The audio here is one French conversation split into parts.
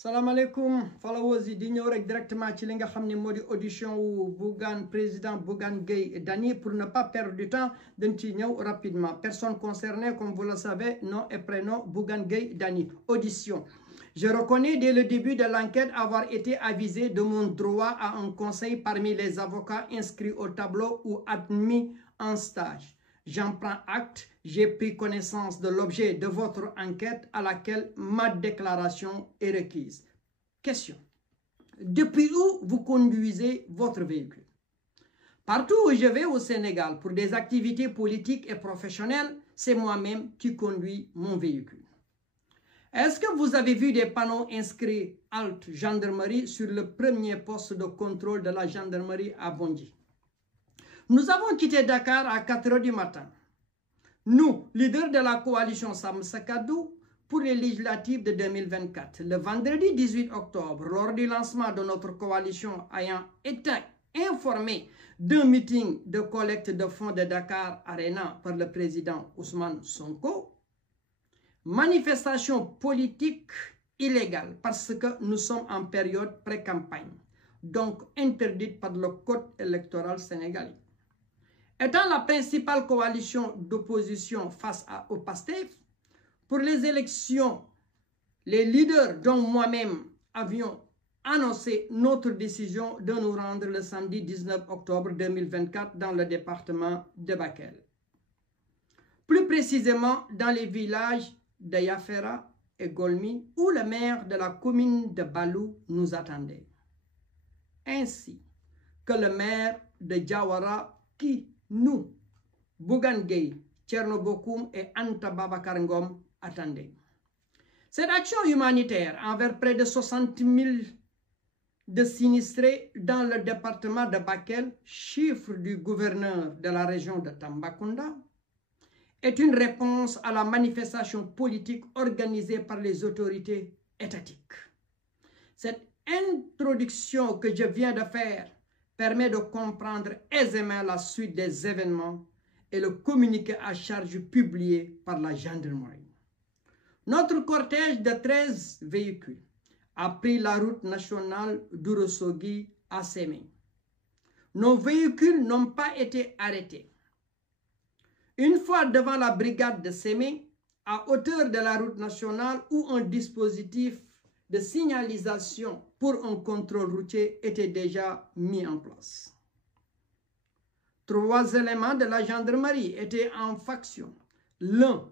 salaamaaleykum followers yi di ñëw rek directement ci li nga xam ne moo di audition wu Bougane président Bougane Gueye Dany pour ne pas perdre du temps dañ ci ñëw rapidement. Personne concernée, comme vous le savez, nom et prénom Bougane Gueye Dany. Audition. Je reconnais dès le début de l'enquête avoir été avisé de mon droit à un conseil parmi les avocats inscrits au tableau ou admis en stage. J'en prends acte, j'ai pris connaissance de l'objet de votre enquête à laquelle ma déclaration est requise. Question. Depuis où vous conduisez votre véhicule? Partout où je vais au Sénégal pour des activités politiques et professionnelles, c'est moi-même qui conduis mon véhicule. Est-ce que vous avez vu des panneaux inscrits Halte Gendarmerie sur le premier poste de contrôle de la gendarmerie à Bondy? Nous avons quitté Dakar à 4 h du matin. Nous, leaders de la coalition Sam Sa Kaddu, pour les législatives de 2024. Le vendredi 18 octobre, lors du lancement de notre coalition ayant été informé d'un meeting de collecte de fonds de Dakar Arena par le président Ousmane Sonko, manifestation politique illégale parce que nous sommes en période pré-campagne, donc interdite par le code électoral sénégalais. Étant la principale coalition d'opposition face au PASTEF, pour les élections, les leaders dont moi-même avions annoncé notre décision de nous rendre le samedi 19 octobre 2024 dans le département de Bakel. Plus précisément dans les villages de Yafera et Golmi, où le maire de la commune de Balou nous attendait, ainsi que le maire de Diawara qui nous, Bougane Gueye, Thierno Bocoum et Anta Babacar Ngom attendaient. Cette action humanitaire envers près de 60 000 de sinistrés dans le département de Bakel, chiffre du gouverneur de la région de Tambacounda, est une réponse à la manifestation politique organisée par les autorités étatiques. Cette introduction que je viens de faire permet de comprendre aisément la suite des événements et le communiqué à charge publié par la gendarmerie. Notre cortège de 13 véhicules a pris la route nationale d'Ourossogui à Sémé. Nos véhicules n'ont pas été arrêtés. Une fois devant la brigade de Sémé, à hauteur de la route nationale où un dispositif de signalisation pour un contrôle routier était déjà mis en place. 3 éléments de la gendarmerie étaient en faction. L'un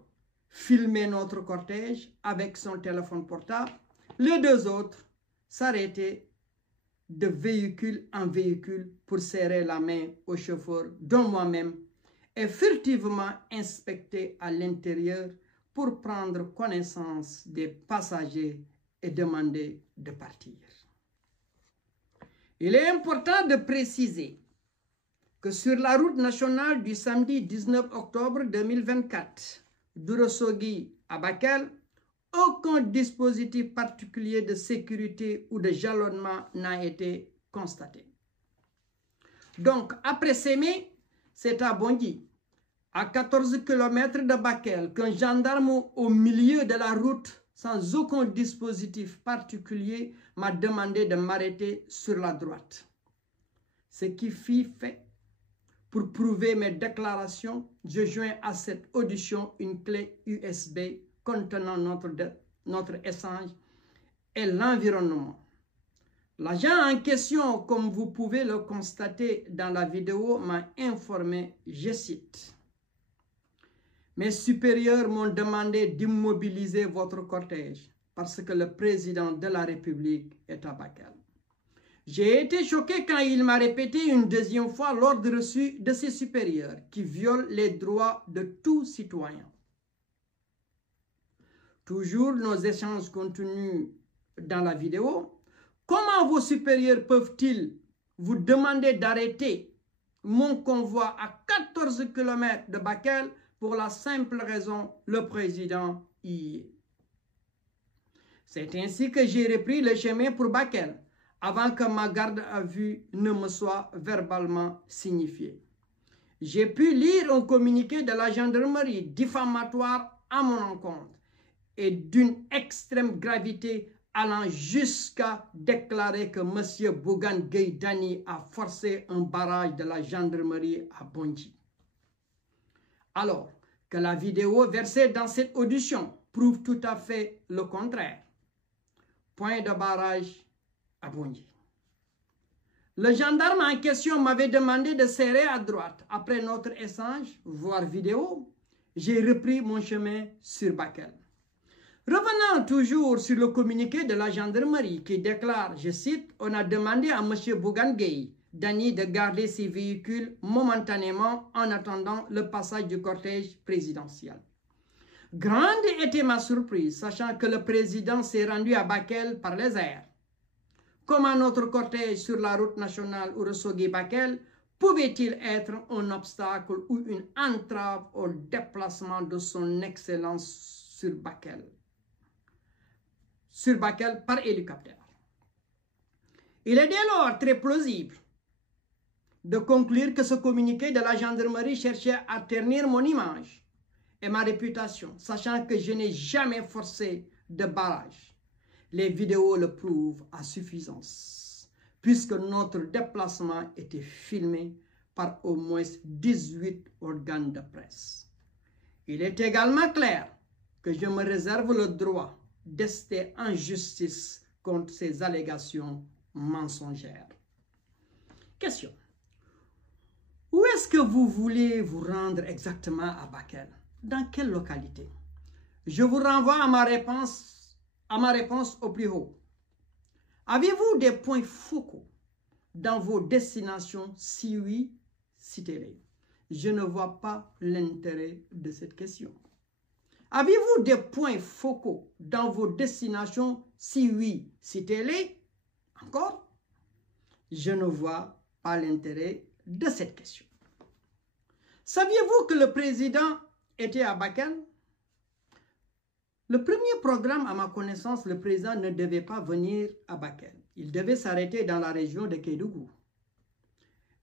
filmait notre cortège avec son téléphone portable. Les 2 autres s'arrêtaient de véhicule en véhicule pour serrer la main au chauffeur, dont moi-même, et furtivement inspecter à l'intérieur pour prendre connaissance des passagers et demander de partir. Il est important de préciser que sur la route nationale du samedi 19 octobre 2024, d'Ourossogui à Bakel, aucun dispositif particulier de sécurité ou de jalonnement n'a été constaté. Donc, après Sémé, c'est à Bondy, à 14 km de Bakel, qu'un gendarme au milieu de la route sans aucun dispositif particulier, m'a demandé de m'arrêter sur la droite. Ce qui fut fait. Pour prouver mes déclarations, je joins à cette audition une clé USB contenant notre échange et l'environnement. L'agent en question, comme vous pouvez le constater dans la vidéo, m'a informé, je cite: mes supérieurs m'ont demandé d'immobiliser votre cortège parce que le président de la République est à Bakel. J'ai été choqué quand il m'a répété une deuxième fois l'ordre reçu de ses supérieurs qui viole les droits de tout citoyen. Toujours nos échanges contenus dans la vidéo. Comment vos supérieurs peuvent-ils vous demander d'arrêter mon convoi à 14 km de Bakel pour la simple raison, le président y est. C'est ainsi que j'ai repris le chemin pour Bakel, avant que ma garde à vue ne me soit verbalement signifiée. J'ai pu lire un communiqué de la gendarmerie diffamatoire à mon encontre et d'une extrême gravité allant jusqu'à déclarer que M. Bougane Gueye Dany a forcé un barrage de la gendarmerie à Bondji. Alors que la vidéo versée dans cette audition prouve tout à fait le contraire. Point de barrage à Bondji. Le gendarme en question m'avait demandé de serrer à droite. Après notre échange, voire vidéo, j'ai repris mon chemin sur Bakel. Revenant toujours sur le communiqué de la gendarmerie qui déclare, je cite, « On a demandé à M. Bougane Gueye Dany de garder ses véhicules momentanément en attendant le passage du cortège présidentiel. » Grande était ma surprise, sachant que le président s'est rendu à Bakel par les airs. Comment notre cortège sur la route nationale Ourossogui-Bakel pouvait-il être un obstacle ou une entrave au déplacement de son Excellence sur Bakel par hélicoptère? Il est dès lors très plausible de conclure que ce communiqué de la gendarmerie cherchait à ternir mon image et ma réputation, sachant que je n'ai jamais forcé de barrage. Les vidéos le prouvent à suffisance, puisque notre déplacement était filmé par au moins 18 organes de presse. Il est également clair que je me réserve le droit d'ester en justice contre ces allégations mensongères. Question. Où est-ce que vous voulez vous rendre exactement à Bakel? Dans quelle localité? Je vous renvoie à ma réponse au plus haut. Avez-vous des points focaux dans vos destinations? Si oui, citez-les. Je ne vois pas l'intérêt de cette question. Avez-vous des points focaux dans vos destinations? Si oui, citez-les. Encore? Je ne vois pas l'intérêt de cette question. Saviez-vous que le président était à Bakel? Le premier programme, à ma connaissance, le président ne devait pas venir à Bakel. Il devait s'arrêter dans la région de Kédougou.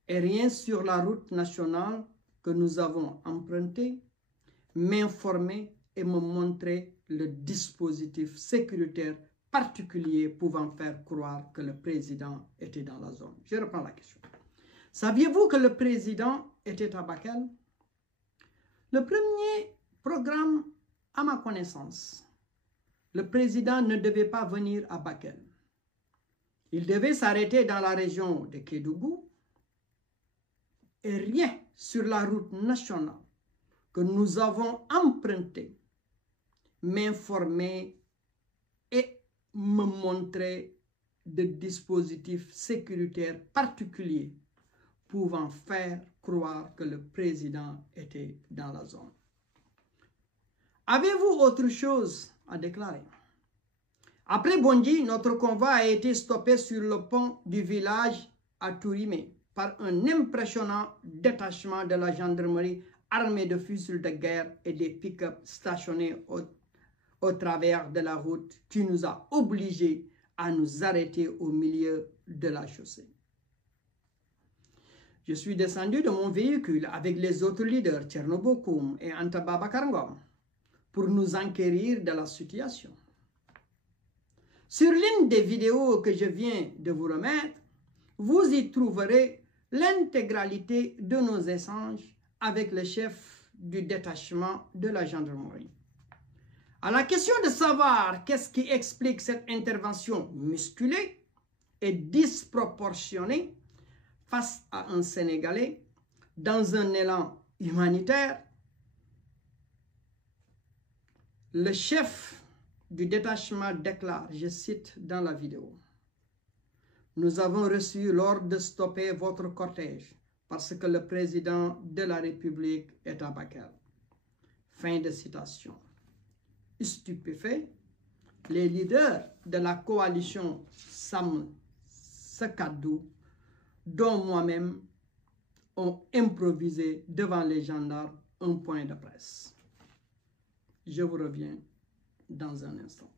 Et rien sur la route nationale que nous avons empruntée m'informer et me montrer le dispositif sécuritaire particulier pouvant faire croire que le président était dans la zone. Je reprends la question. Saviez-vous que le président était à Bakel? Le premier programme, à ma connaissance, le président ne devait pas venir à Bakel. Il devait s'arrêter dans la région de Kédougou et rien sur la route nationale que nous avons empruntée m'informer et me montrer des dispositifs sécuritaires particuliers pouvant faire croire que le président était dans la zone. Avez-vous autre chose à déclarer? Après Bondji, notre convoi a été stoppé sur le pont du village à Tourimé par un impressionnant détachement de la gendarmerie armée de fusils de guerre et des pick-up stationnés au travers de la route qui nous a obligés à nous arrêter au milieu de la chaussée. Je suis descendu de mon véhicule avec les autres leaders, Thierno Bocoum et Anta Babacar Ngom, pour nous enquérir de la situation. Sur l'une des vidéos que je viens de vous remettre, vous y trouverez l'intégralité de nos échanges avec le chef du détachement de la gendarmerie. À la question de savoir qu'est-ce qui explique cette intervention musculée et disproportionnée face à un Sénégalais dans un élan humanitaire, le chef du détachement déclare, je cite dans la vidéo, « Nous avons reçu l'ordre de stopper votre cortège parce que le président de la République est à Bakel. » Fin de citation. Stupéfaits, les leaders de la coalition Sam Sakadou, dont moi-même, ont improvisé devant les gendarmes un point de presse. Je vous reviens dans un instant.